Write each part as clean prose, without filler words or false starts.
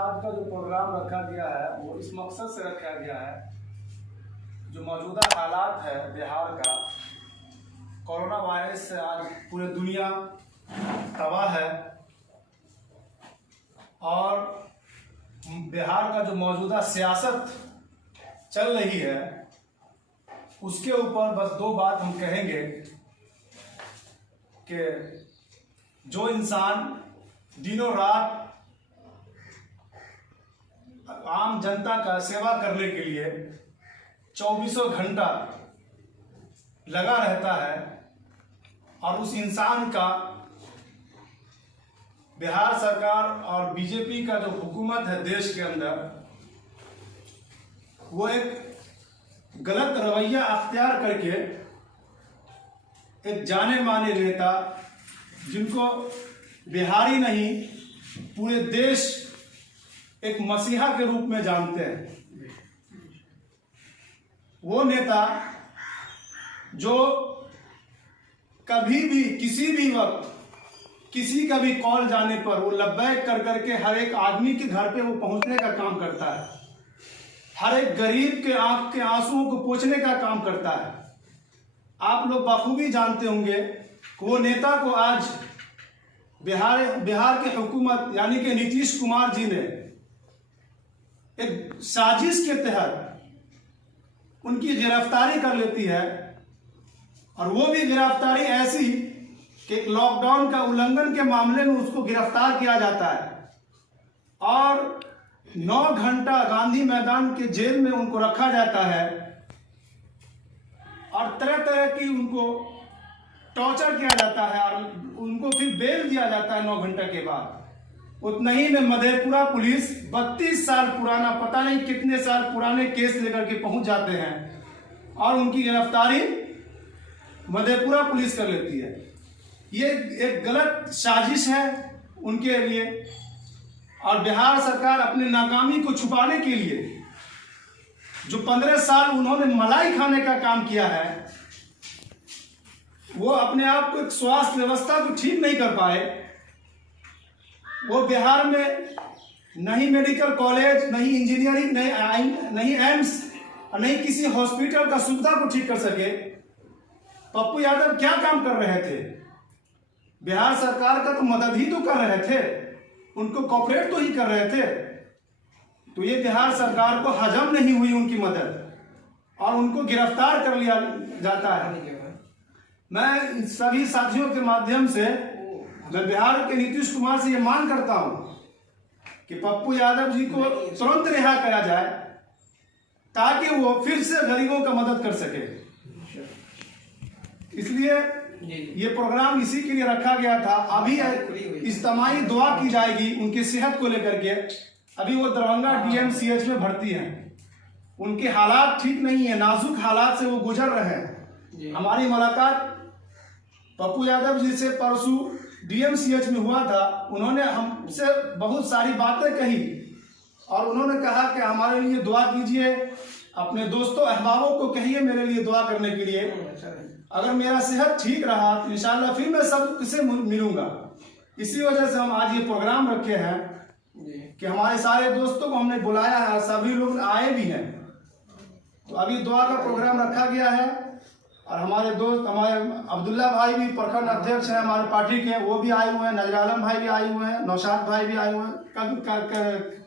आज का जो प्रोग्राम रखा गया है वो इस मकसद से रखा गया है, जो मौजूदा हालात है बिहार का, कोरोना वायरस से आज पूरी दुनिया तबाह है और बिहार का जो मौजूदा सियासत चल रही है उसके ऊपर बस दो बात हम कहेंगे कि जो इंसान दिनों रात आम जनता का सेवा करने के लिए 24 घंटा लगा रहता है और उस इंसान का बिहार सरकार और बीजेपी का जो हुकूमत है देश के अंदर, वो एक गलत रवैया अख्तियार करके एक जाने माने नेता, जिनको बिहारी नहीं पूरे देश एक मसीहा के रूप में जानते हैं, वो नेता जो कभी भी किसी भी वक्त किसी का भी कॉल जाने पर वो लब्बैक कर करके हर एक आदमी के घर पे वो पहुंचने का काम करता है, हर एक गरीब के आंख के आंसुओं को पोंछने का काम करता है। आप लोग बखूबी जानते होंगे कि वो नेता को आज बिहार की हुकूमत यानी कि नीतीश कुमार जी ने एक साजिश के तहत उनकी गिरफ्तारी कर लेती है, और वो भी गिरफ्तारी ऐसी कि लॉकडाउन का उल्लंघन के मामले में उसको गिरफ्तार किया जाता है और 9 घंटा गांधी मैदान के जेल में उनको रखा जाता है और तरह तरह की उनको टॉर्चर किया जाता है और उनको फिर बेल दिया जाता है 9 घंटे के बाद। उतना ही में मधेपुरा पुलिस 32 साल पुराना, पता नहीं कितने साल पुराने केस लेकर के पहुंच जाते हैं और उनकी गिरफ्तारी मधेपुरा पुलिस कर लेती है। ये एक गलत साजिश है उनके लिए, और बिहार सरकार अपने नाकामी को छुपाने के लिए जो 15 साल उन्होंने मलाई खाने का काम किया है, वो अपने आप को एक स्वास्थ्य व्यवस्था को ठीक नहीं कर पाए। वो बिहार में नहीं मेडिकल कॉलेज, नहीं इंजीनियरिंग, नहीं एम्स और नहीं किसी हॉस्पिटल का सुविधा को ठीक कर सके। पप्पू यादव क्या काम कर रहे थे? बिहार सरकार का तो मदद ही तो कर रहे थे, उनको कॉपरेट तो ही कर रहे थे। तो ये बिहार सरकार को हजम नहीं हुई उनकी मदद और उनको गिरफ्तार कर लिया जाता है। मैं सभी साथियों के माध्यम से मैं बिहार के नीतीश कुमार से ये मांग करता हूं कि पप्पू यादव जी को तुरंत रिहा करा जाए ताकि वो फिर से गरीबों का मदद कर सके। इसलिए ये प्रोग्राम इसी के लिए रखा गया था। अभी इज्तिमाई दुआ की जाएगी उनकी सेहत को लेकर के। अभी वो दरभंगा DMCH में भर्ती हैं, उनके हालात ठीक नहीं है, नाजुक हालात से वो गुजर रहे हैं। हमारी मुलाकात पप्पू यादव जी से परसों DMCH में हुआ था। उन्होंने हमसे बहुत सारी बातें कही और उन्होंने कहा कि हमारे लिए दुआ कीजिए, अपने दोस्तों अहबाबों को कहिए मेरे लिए दुआ करने के लिए। अगर मेरा सेहत ठीक रहा तो इंशाल्लाह फिर मैं सब किसे मिलूंगा। इसी वजह से हम आज ये प्रोग्राम रखे हैं कि हमारे सारे दोस्तों को हमने बुलाया है, सभी लोग आए भी हैं। तो अभी दुआ का प्रोग्राम रखा गया है और हमारे दोस्त, हमारे अब्दुल्ला भाई भी प्रखंड अध्यक्ष हैं हमारे पार्टी के, वो भी आए हुए हैं, नजर आलम भाई भी आए हुए हैं, नौशाद भाई भी आए हुए हैं,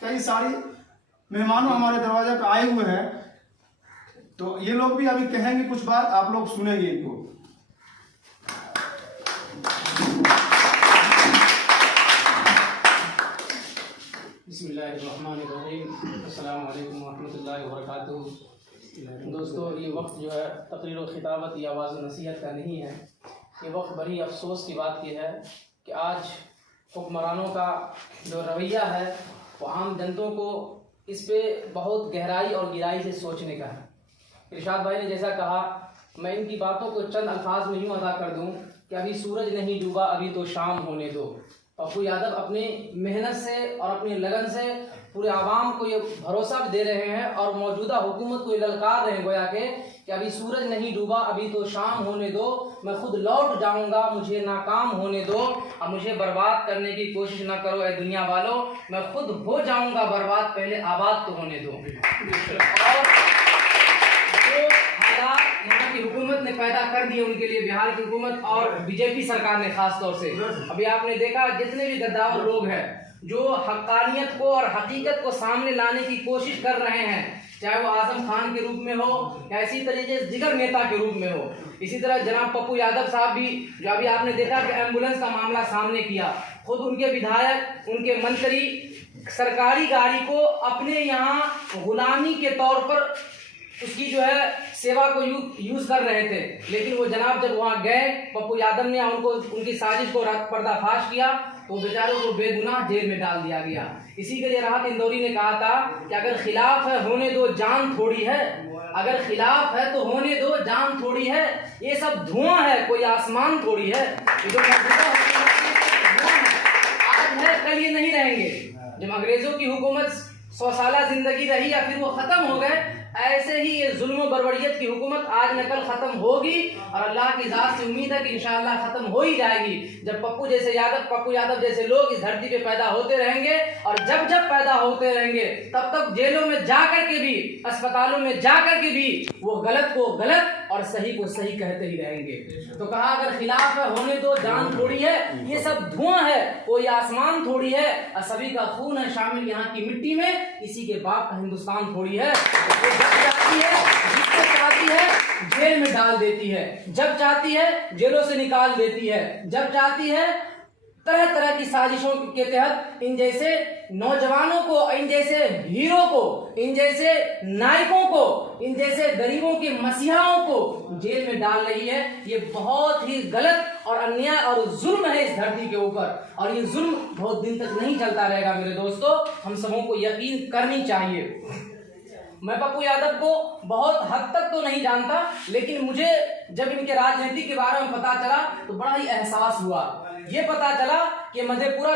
कई सारी मेहमानों हमारे दरवाजे पर आए हुए हैं। तो ये लोग भी अभी कहेंगे कुछ बात, आप लोग सुनेंगे इनको। बिस्मिल्लाहिर्रहमानिर्रहीम, अस्सलामु अलैकुम वरहमतुल्लाहि वबरकातुहू। दोस्तों, ये वक्त जो है तकरीर और खिताबत या आवाज़ नसीहत का नहीं है। ये वक्त बड़ी अफसोस की बात यह है कि आज हुक्मरानों का जो रवैया है वो आम जनतों को इस पे बहुत गहराई और गिराई से सोचने का है। इरशाद भाई ने जैसा कहा, मैं इनकी बातों को चंद अल्फाज में यूँ अदा कर दूँ कि अभी सूरज नहीं डूबा, अभी तो शाम होने दो। पप्पू यादव अपनी मेहनत से और अपनी लगन से पूरे आवाम को ये भरोसा भी दे रहे हैं और मौजूदा हुकूमत को ये ललकार रहे हैं गोया के कि अभी सूरज नहीं डूबा, अभी तो शाम होने दो, मैं खुद लौट जाऊंगा, मुझे नाकाम होने दो। अब मुझे बर्बाद करने की कोशिश ना करो ऐ दुनिया वालों, मैं खुद हो जाऊंगा बर्बाद, पहले आबाद तो होने दो। और जो हालात यहाँ की हुकूमत ने पैदा कर दिए उनके लिए, बिहार की हुकूमत और बीजेपी सरकार ने खास तौर से, अभी आपने देखा जितने भी गद्दार लोग हैं जो हक्कानियत को और हकीकत को सामने लाने की कोशिश कर रहे हैं, चाहे वो आजम खान के रूप में हो या इसी तरीके से दिगर नेता के रूप में हो। इसी तरह जनाब पप्पू यादव साहब भी, जो अभी आपने देखा कि एम्बुलेंस का मामला सामने किया, खुद उनके विधायक, उनके मंत्री सरकारी गाड़ी को अपने यहाँ गुलामी के तौर पर उसकी जो है सेवा को यूज कर रहे थे। लेकिन वो जनाब जब वहाँ गए, पप्पू यादव ने उनको उनकी साजिश को पर्दाफाश किया तो बेचारों को बेगुनाह जेल में डाल दिया गया। इसी के लिए राहत इंदौरी ने कहा था कि अगर खिलाफ है होने दो, जान थोड़ी है, अगर खिलाफ है तो होने दो, जान थोड़ी है, ये सब धुआं है, कोई आसमान थोड़ी है। जो आज है कल ये नहीं रहेंगे। जब अंग्रेजों की हुकूमत 100 साल जिंदगी रही या फिर वो खत्म हो गए, ऐसे ही ये जुल्म बर्बरियत की हुकूमत आज न कल खत्म होगी और अल्लाह की ज़ात से उम्मीद है कि इंशाअल्लाह खत्म हो ही जाएगी। जब पप्पू यादव जैसे लोग इस धरती पे पैदा होते रहेंगे और जब जब पैदा होते रहेंगे तब तक जेलों में जाकर के भी, अस्पतालों में जाकर के भी वो गलत को गलत और सही को सही कहते ही रहेंगे। तो कहा अगर खिलाफ है होने दो, जान थोड़ी है, ये सब धुआं है, कोई आसमान थोड़ी है, और सभी का खून है शामिल यहाँ की मिट्टी में, इसी के बाप का हिंदुस्तान थोड़ी है। चाहती है जिसको चाहती है जेल में डाल देती है, जब चाहती है जेलों से निकाल देती है, जब चाहती है तरह तरह की साजिशों के तहत इन जैसे नौजवानों को, इन जैसे हीरो को, इन जैसे नायकों को, इन जैसे गरीबों के मसीहाओं को जेल में डाल रही है। ये बहुत ही गलत और अन्याय और जुल्म है इस धरती के ऊपर, और ये जुल्म बहुत दिन तक नहीं चलता रहेगा मेरे दोस्तों, हम सबों को यकीन करनी चाहिए। मैं पप्पू यादव को बहुत हद तक तो नहीं जानता, लेकिन मुझे जब इनके राजनीति के बारे में पता चला तो बड़ा ही एहसास हुआ। ये पता चला कि मधेपुरा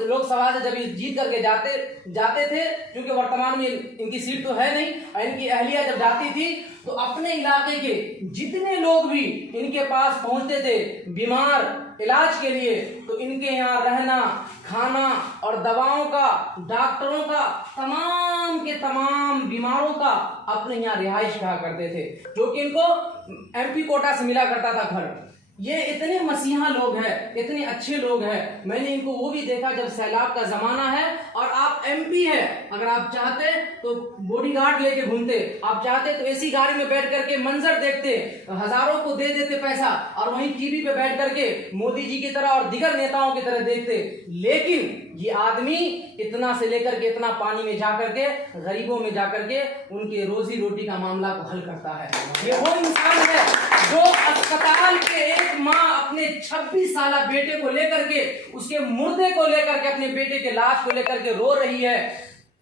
लोकसभा से जब ये जीत करके जाते थे, क्योंकि वर्तमान में इनकी सीट तो है नहीं, और इनकी अहलिया जब जाती थी तो अपने इलाके के जितने लोग भी इनके पास पहुंचते थे बीमार इलाज के लिए, तो इनके यहाँ रहना, खाना और दवाओं का, डॉक्टरों का, तमाम के तमाम बीमारों का अपने यहाँ रिहाइश कहा करते थे, जो कि इनको एमपी कोटा से मिला करता था घर। ये इतने मसीहा लोग हैं, इतने अच्छे लोग हैं। मैंने इनको वो भी देखा जब सैलाब का जमाना है और आप एमपी है, अगर आप चाहते तो बॉडीगार्ड लेके घूमते, आप चाहते तो एसी गाड़ी में बैठ करके मंजर देखते, हजारों को दे देते पैसा, और वहीं टीवी पे बैठ करके मोदी जी की तरह और दिगर नेताओं की तरह देखते। लेकिन ये आदमी इतना से लेकर के इतना पानी में जाकर के, गरीबों में जाकर के उनके रोजी रोटी का मामला को हल करता है। ये वो इंसान है जो अस्पताल के एक माँ अपने 26 साल बेटे को लेकर के, उसके मुर्दे को लेकर के, अपने बेटे के लाश को लेकर के रो रही है।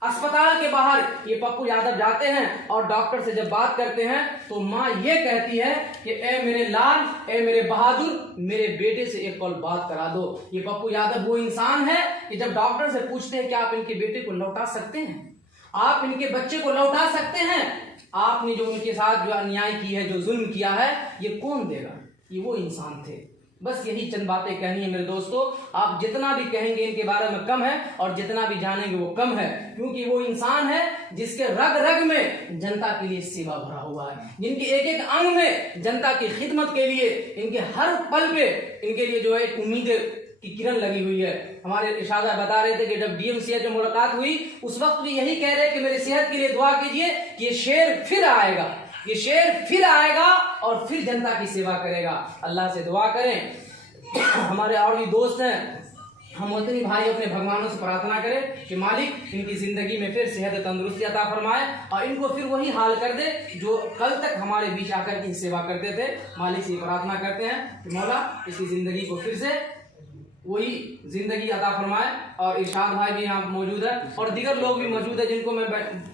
अस्पताल के बाहर ये पप्पू यादव जाते हैं और डॉक्टर से जब बात करते हैं तो माँ ये कहती है कि ए मेरे लाल, ए मेरे बहादुर, मेरे बेटे से एक कॉल बात करा दो। ये पप्पू यादव वो इंसान है कि जब डॉक्टर से पूछते हैं कि आप इनके बेटे को लौटा सकते हैं, आप इनके बच्चे को लौटा सकते हैं, आपने जो उनके साथ जो अन्याय की है, जो जुल्म किया है, ये कौन देगा? ये वो इंसान थे। बस यही चंद बातें कहनी है मेरे दोस्तों। आप जितना भी कहेंगे इनके बारे में कम है, और जितना भी जानेंगे वो कम है, क्योंकि वो इंसान है जिसके रग रग में जनता के लिए सेवा भरा हुआ है, जिनके एक एक अंग में जनता की खिदमत के लिए, इनके हर पल पे इनके लिए जो है उम्मीद की किरण लगी हुई है। हमारे इरशाद बता रहे थे कि जब डीएमसीएच में मुलाकात हुई उस वक्त भी यही कह रहे कि मेरे सेहत के लिए दुआ कीजिए कि ये शेर फिर आएगा, ये शेर फिर आएगा और फिर जनता की सेवा करेगा। अल्लाह से दुआ करें। हमारे और भी दोस्त हैं, हम वतनी भाई अपने भगवानों से प्रार्थना करें कि मालिक इनकी जिंदगी में फिर सेहत तंदुरुस्ती अता फरमाए और इनको फिर वही हाल कर दे जो कल तक हमारे बीच आकर की सेवा करते थे। मालिक से प्रार्थना करते हैं कि मौला इसकी जिंदगी को फिर से वही जिंदगी अता फरमाए। और इरशाद भाई भी यहाँ मौजूद है और दीगर लोग भी मौजूद है जिनको मैं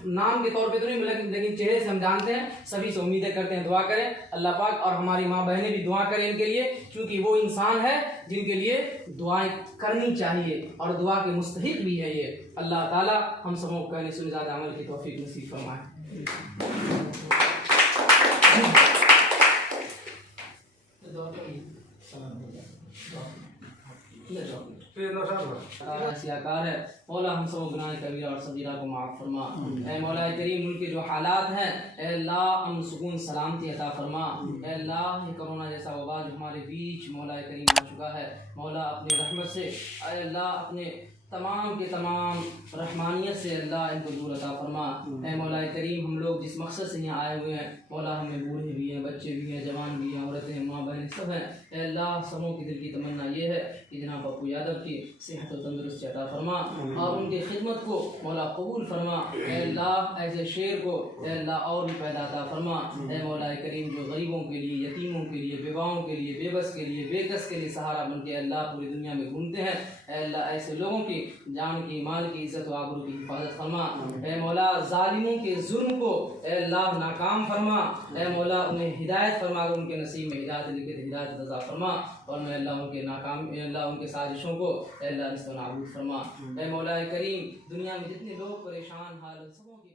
नाम के तौर पे तो नहीं मिला, लेकिन चेहरे से हम जानते हैं। सभी से उम्मीदें करते हैं, दुआ करें अल्लाह पाक, और हमारी माँ बहनें भी दुआ करें इनके लिए, क्योंकि वो इंसान है जिनके लिए दुआएं करनी चाहिए और दुआ के मुस्तहिक भी है ये। अल्लाह ताला हम सबों को कहने सुने ज़्यादा अमल की तौफीक नसीब फरमाए। सियाकार है। मौला हम सब गुनाह कबीरा और सगीरा को माफ़ फरमा। ऐ मौला करीम मुल्क के जो हालात हैं, ऐ अल्लाह अमन सुकून सलामती अता फरमा। ऐ अल्लाह ये कोरोना जैसा वबा जो हमारे बीच मौला करीम आ चुका है, मौला अपनी रहमत से, ऐ अल्लाह अपने तमाम के तमाम रहमानियत से अल्लाह इनको दूर अता फरमा। ऐ मौला करीम हम लोग जिस मकसद से यहाँ आए हुए हैं, मौला हमें बूढ़े भी हैं, बच्चे भी हैं, जवान भी हैं, औरतें हैं, माँ बहन सब हैं। ऐ अल्लाह सबों की दिल की तमन्ना ये है कि जनाब पप्पू यादव की सेहत और तंदुरुस्ती अता फरमा और उनकी खिदमत को मौला कबूल फरमा। ऐ अल्लाह ऐसे शेर को ऐ अल्लाह और भी पैदा अता फरमा। ऐ मौला करीम जो गरीबों के लिए, यतीमों के लिए, विधवाओं के लिए, बेबस के लिए, बेकस के लिए सहारा बन के अल्लाह पूरी दुनिया में घूमते हैं, ऐ अल्लाह ऐसे लोगों की जान की, माल की, इज्जत व आबरू की हिफाजत फरमा। ऐ मौला जालिमों के जुल्म को ऐ अल्लाह नाकाम फरमा। ऐ मौला उन्हें हिदायत फरमा, उनके नसीब में हिदायत लिखे तो हिदायत रज़ा फरमा और मैं अल्लाह उनके नाकाम अल्लाह उनके साजिशों को ऐ अल्लाह रिश्ता नाबूद फरमा। ऐ मौला करीम दुनिया में जितने लोग परेशान हाल सबों की